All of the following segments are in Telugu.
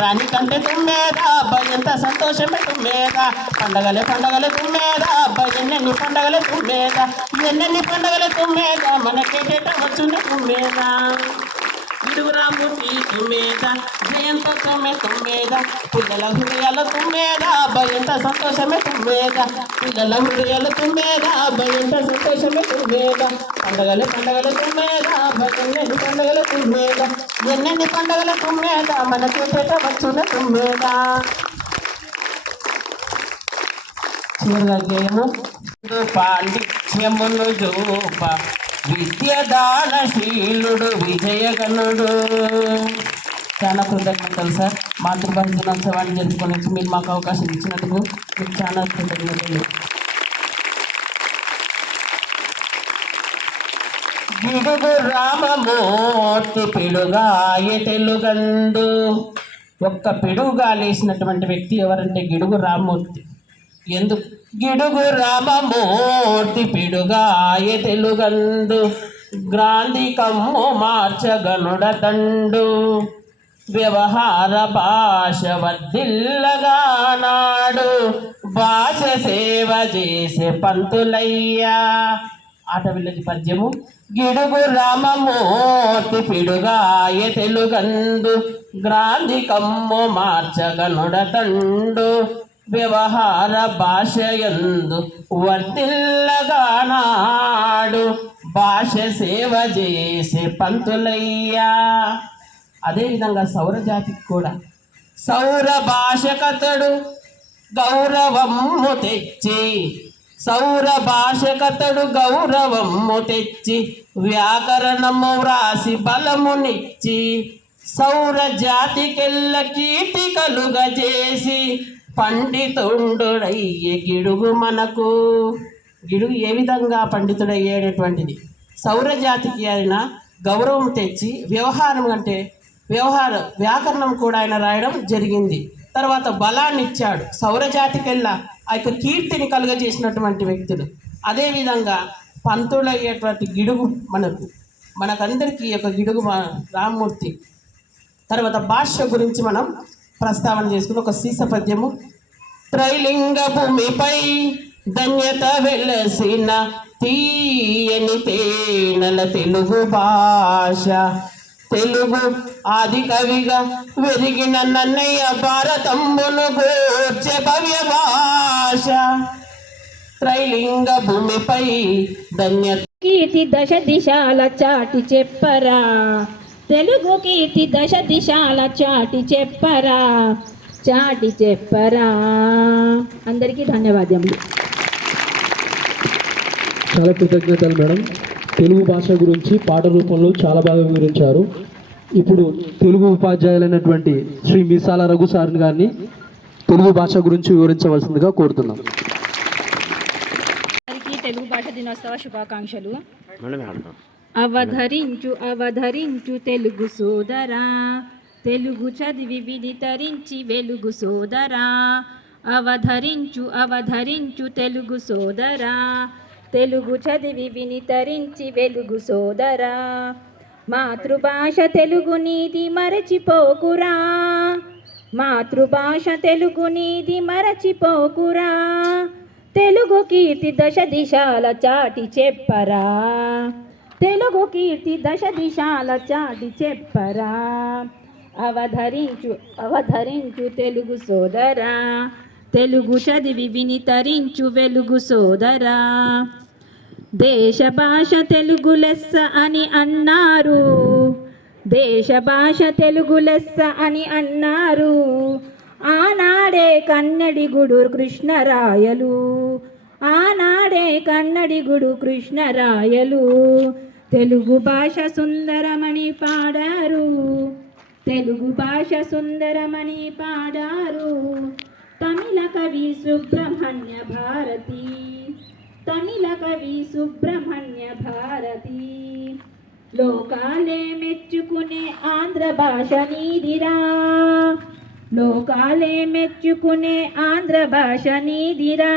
రాణి కంటే తుమ్మేద? అబ్బాయి ఎంత సంతోషమే తుమ్మేద? పండగలే పండగలే తుమ్మేద? అబ్బాయి ఎన్నెన్ని పండగలే తుమ్మేద? ఎన్నెన్ని పండగలే తుమ్మేద? మనకేటేట వచ్చుండే తుమ్మేదా? ఇడుగురామూర్తి తుమ్మేద జయంత తొమ్మె తుమ్మేద పిల్లల హృదయాల తుమ్మేద భయంత సంతోషమే తుమ్మేద పిల్లల హృదయాల తుమ్మేద భయంత సంతోషమే తుమ్మేద పండగల పండగల తుమ్మేద భజన్ని పండగల తుమ్మేద ఎన్నెన్ని పండగల తుమ్మేద మనకి పేట వచ్చున తుమ్మేద చివరిగా గేయము. పాండిత్యమును జోప విద్యదానశీలుడు విజయగనుడు చాలా కృతజ్ఞతలు సార్. మాతృభాష దినోత్సవాన్ని జరుపుకోవడానికి మీరు మాకు అవకాశం ఇచ్చినందుకు మీకు చాలా కృతజ్ఞతలు. గిడుగు రామమూర్తి పిడుగాయ తెలుగండు. ఒక్క పిడుగుగా లేసినటువంటి వ్యక్తి ఎవరంటే గిడుగు రామమూర్తి. ఎందుకు? గిడుగు రామమూర్తి పిడుగాయ తెలుగండు గ్రాంధి కమ్ము మార్చగనుడ తండు వ్యవహార భాష వర్ధిల్లగా నాడు. భాష సేవ చేసే పంతులయ్యా. ఆట విల్లది పద్యము. గిడుగు రామమూర్తి పిడుగాయ తెలుగందు. గ్రాంధి కమ్ము మార్చగనుడ తండు వ్యవహార భాషయందు వర్తిల్లగా నాడు భాష సేవ చేసే పంతులయ్యా. అదేవిధంగా సౌరజాతికి కూడా. సౌర భాషకతడు గౌరవమ్ము తెచ్చి సౌర భాషకతడు గౌరవము తెచ్చి వ్యాకరణము వ్రాసి బలమునిచ్చి సౌర జాతికెల్ల కీర్తి కలుగజేసి పండితుండుడయ్యే గిడుగు మనకు. గిడుగు ఏ విధంగా పండితుడయ్యేటటువంటిది? సౌర జాతికి ఆయన గౌరవం తెచ్చి వ్యవహారం అంటే వ్యవహార వ్యాకరణం కూడా ఆయన రాయడం జరిగింది. తర్వాత బలాన్ని ఇచ్చాడు సౌరజాతికెల్లా ఆ యొక్క కీర్తిని కలుగజేసినటువంటి వ్యక్తులు. అదేవిధంగా పంతుడయ్యేటువంటి గిడుగు మనకు. మనకందరికీ ఈ యొక్క గిడుగు రామ్మూర్తి. తర్వాత భాష గురించి మనం ప్రస్తావన చేసుకుని ఒక సీస పద్యము. త్రైలింగ భూమిపై ధన్యత వెలసిన తీయని తేనెల తెలుగు భాష. తెలుగు ఆది కవిగా వెరిగిన నన్నయ్య భారతంబును గూర్చె భవ్య భాష. త్రైలింగ భూమిపై ధన్యత కీర్తి దశ దిశాల చాటి చెప్పరా. తెలుగు కీర్తి దశ దిశాల చాటి చెప్పరా చాటి చెప్పరా. అందరికీ ధన్యవాదములు. చాలా కృతజ్ఞతలు మేడం. తెలుగు భాష గురించి పాట రూపంలో చాలా బాగా వివరించారు. ఇప్పుడు తెలుగు ఉపాధ్యాయులైనటువంటి శ్రీ మీసాల రఘు సార్ గారిని తెలుగు భాష గురించి వివరించవలసిందిగా కోరుతున్నాం. అందరికీ తెలుగు భాష దినోత్సవ శుభాకాంక్షలు. అవధరించు అవధరించు తెలుగు సోదరా. తెలుగు చదివి వినితరించి వెలుగు సోదరా. అవధరించు అవధరించు తెలుగు సోదరా. తెలుగు చదివి వినితరించి వెలుగు సోదరా. మాతృభాష తెలుగు నీది మరచిపోకురా. మాతృభాష తెలుగు నీది మరచిపోకురా. తెలుగు కీర్తి దశ దిశాల చాటి చెప్పరా. తెలుగు కీర్తి దశ దిశాల చాటి చెప్పరా. అవధరించు అవధరించు తెలుగు సోదరా. తెలుగు చదివి వినితరించు వెలుగు సోదరా. దేశ భాష తెలుగు లెస్స అని అన్నారు. దేశ భాష తెలుగు లెస్స అని అన్నారు. ఆనాడే కన్నడిగుడు కృష్ణరాయలు ఆనా ఆనాడే కన్నడిగుడు కృష్ణరాయలు. తెలుగు భాష సుందరమణి పాడారు. తెలుగు భాష సుందరమణి పాడారు. తమిళ కవి సుబ్రహ్మణ్య భారతి. తమిళ కవి సుబ్రహ్మణ్య భారతి. లోకాలే మెచ్చుకునే ఆంధ్ర భాష నీదిరా. లోకాలే మెచ్చుకునే ఆంధ్ర భాష నీదిరా.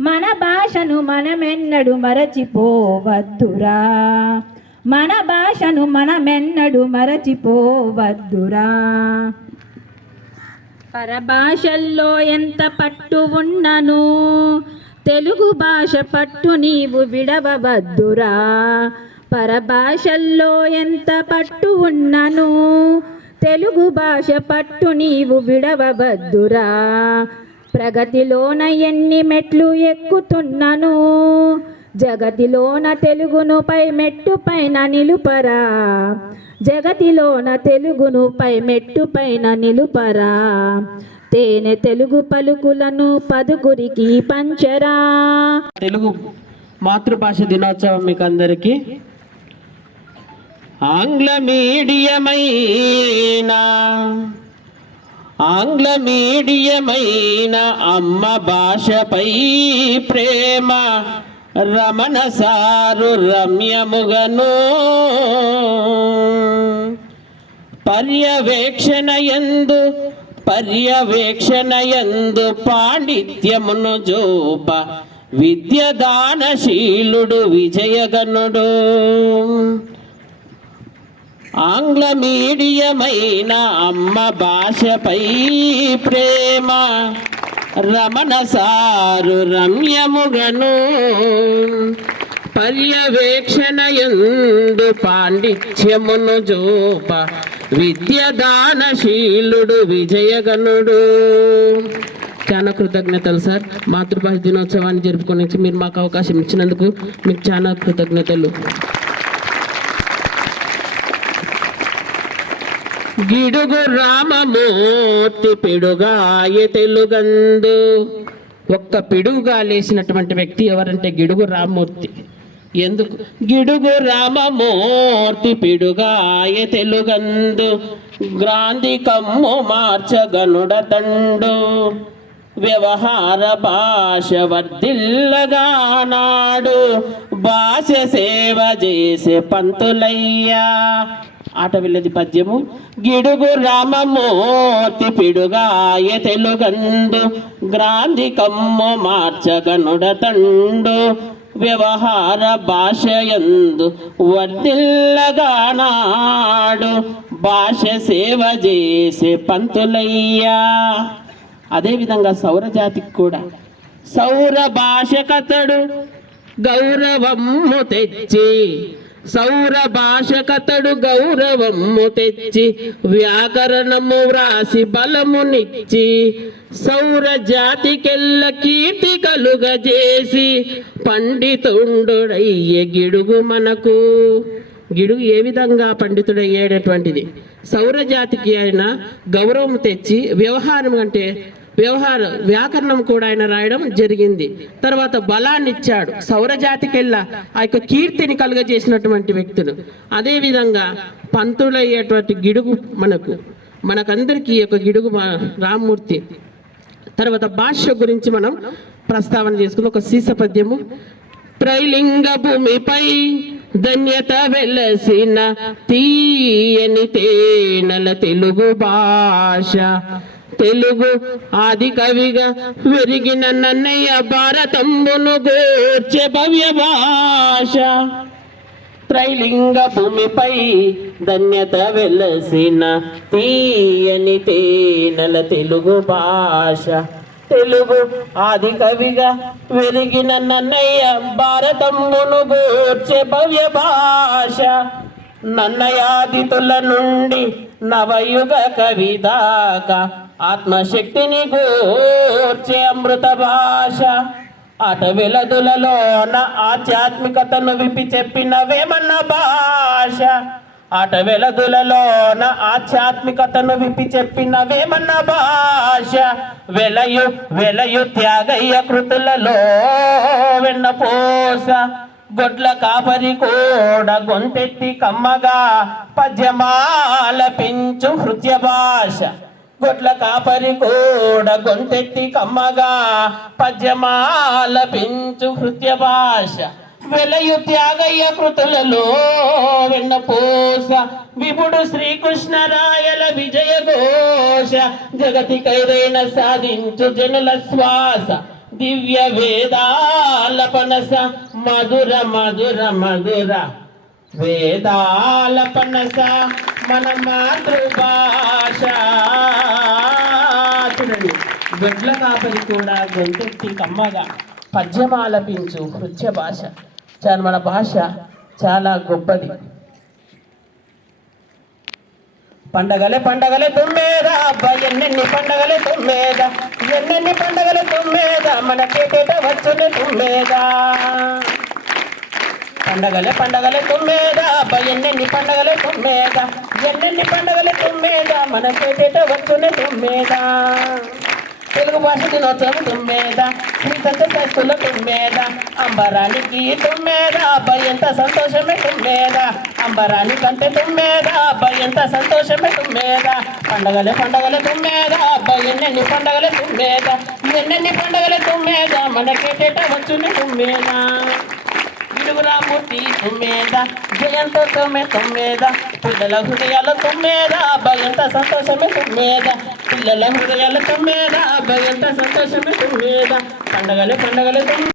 మన భాషను మనమెన్నడు మరచిపోవద్దురా. మన భాషను మనమెన్నడు మరచిపోవద్దురా. పరభాషల్లో ఎంత పట్టు ఉన్నను తెలుగు భాష పట్టు నీవు విడవవద్దురా. పరభాషల్లో ఎంత పట్టు ఉన్నను తెలుగు భాష పట్టు నీవు విడవవద్దురా. ప్రగతిలోన ఎన్ని మెట్లు ఎక్కుతున్నను? జగతిలోన తెలుగును పై మెట్టు పైన నిలుపరా? జగతిలోన తెలుగును పై మెట్టు పైన నిలుపరా? తేనె తెలుగు పలుకులను పదుగురికి పంచరా? తెలుగు మాతృభాష దినోత్సవం మీకు అందరికీ ఆంగ్ల మీడియమైనా ఆంగ్ల మీడియమైన అమ్మ భాషపై ప్రేమ రమణ సారు రమ్యముగను. పర్యవేక్షణ యందు పర్యవేక్షణ యందు పాండిత్యమును జోప విద్యదానశీలుడు విజయగనుడు. ఆంగ్ల మీడియమైన అమ్మ భాషపై ప్రేమ రమణ సారు రమ్యముగను. పర్యవేక్షణ ఎందు పాండిత్యమును జోప విద్యదానశీలుడు విజయగనుడు. చాలా కృతజ్ఞతలు సార్. మాతృభాష దినోత్సవాన్ని జరుపుకొని మీరు మాకు అవకాశం ఇచ్చినందుకు మీకు చాలా కృతజ్ఞతలు. గిడుగు రామమూర్తి పిడుగాయ తెలుగందు. ఒక్క పిడుగుగా లేచినటువంటి వ్యక్తి ఎవరంటే గిడుగు రామమూర్తి. ఎందుకు? గిడుగు రామమూర్తి పిడుగాయ తెలుగందు. గ్రాంధి కమ్ము మార్చగనుడ తండు వ్యవహార భాష వర్దిల్లగానాడు భాష సేవ చేసే పంతులయ్యా. ఆట పద్యము. గిడుగు రామమూర్తి పిడుగాయ తెలుగందు గ్రాంధి కమ్ము మార్చగనుడ తండు. వ్యవహార భాషయందు వర్ధిల్లగా నాడు భాష సేవ చేసే పంతులయ్యా. అదేవిధంగా సౌరజాతికి కూడా. సౌర భాష కథడు గౌరవమ్ము తెచ్చి సౌర భాష కథడు గౌరవము తెచ్చి వ్యాకరణము వ్రాసి బలమునిచ్చి సౌర జాతికెల్ల కీర్తి కలుగజేసి పండితుండుడయ్యే గిడుగు మనకు. గిడుగు ఏ విధంగా పండితుడయ్యేటటువంటిది? సౌర జాతికి ఆయన గౌరవం తెచ్చి వ్యవహారం అంటే వ్యవహార వ్యాకరణం కూడా ఆయన రాయడం జరిగింది. తర్వాత బలాన్ని ఇచ్చాడు. సౌరజాతికెల్లా ఆ యొక్క కీర్తిని కలుగజేసినటువంటి వ్యక్తులు. అదేవిధంగా పంతులయ్యేటువంటి గిడుగు మనకు మనకందరికీ యొక్క గిడుగు మా- రామ్మూర్తి. తర్వాత భాష గురించి మనం ప్రస్తావన చేసుకుని ఒక సీస పద్యము. త్రైలింగ భూమిపై ధన్యత వెలసిన తీయని తేనల తెలుగు భాష. తెలుగు ఆది కవిగా విరిగిన నన్నయ్య భారతంబును గూర్చె భవ్య భాష. త్రైలింగ భూమిపై ధన్యత వెలసిన తీయని తేనెల తెలుగు భాష. తెలుగు ఆది కవిగా వెలిగిన నన్నయ్య భారతమ్మును గూర్చె భవ్య భాష. నన్నయాదితుల నుండి నవయుగ కవి దాకా ఆత్మశక్తిని గూర్చే అమృత భాష. అటవెలదులలోన ఆధ్యాత్మికతను విప్పి చెప్పిన వేమన్న భాష అటవెలదులలోన ఆధ్యాత్మికతను విప్పి చెప్పిన వేమన్న భాష? వెలయు వెలయు త్యాగయ్య కృతులలో వెన్నపోస గొడ్ల కాపరి కూడా గొంతెత్తి కమ్మగా పద్యమాలపించు హృదయ భాష. గొడ్ల కాపరి కోడ గొంతెత్తి కమ్మగా పద్యమాలపించు హృత్య భాష. వెలయు త్యాగయ్య కృతులలో వెన్నపోస విపుడు శ్రీకృష్ణరాయల విజయ ఘోష. జగతి కైదైన సాధించు జనుల శ్వాస. దివ్య వేదాల పనస. మధుర మధుర మధుర వేదాల పనస. మన మాతృభాష చూడండి గొడ్ల కాపరి కూడా గొంతెత్తి కమ్మగా పద్యమాలపించు హృత్య భాష. చాలా మన భాష చాలా గొప్పది. పండగలే పండగలే తుమ్మేద అబ్బా ఎన్నెన్ని పండగలే తుమ్మేద ఎన్నెన్ని పండగలే తుమ్మేద మన కేటేట వచ్చునే తుమ్మేదా. పండగలే పండగలే తుమ్మేద అబ్బా ఎన్నెన్ని పండగలే తుమ్మేద ఎన్నెన్ని పండగలే తుమ్మేద మన కేటేట వచ్చునే తుమ్మేద. తెలుగు భాష దినోత్సవం తుమ్మేద శ్రీకంఠ శాస్త్రుల తుమ్మేద అంబరానికి తుమ్మేద అబ్బా ఎంత సంతోషమే తుమ్మేద అంబరాని కంటే తుమ్మేద అబ్బా ఎంత సంతోషమే తుమ్మేద. పండగలే పండగలే తుమ్మేద అబ్బాయి ఎన్నెన్ని పండగలే తుమ్మేద ఎన్నెన్ని పండగలే తుమ్మేద మనకేటేట వచ్చుని తుమ్మేదా. ఇరుగురామూర్తి తుమ్మేద జయంతో తొమ్మె తొమ్మేద పిల్లల హృదయాల తుమ్మేద భయంత సంతోషమే తుమ్మేద పిల్లల హృదయాల తుమ్మేద భయంత సంతోషమే తుమ్మేద పండగలు పండగలు తుమ్మే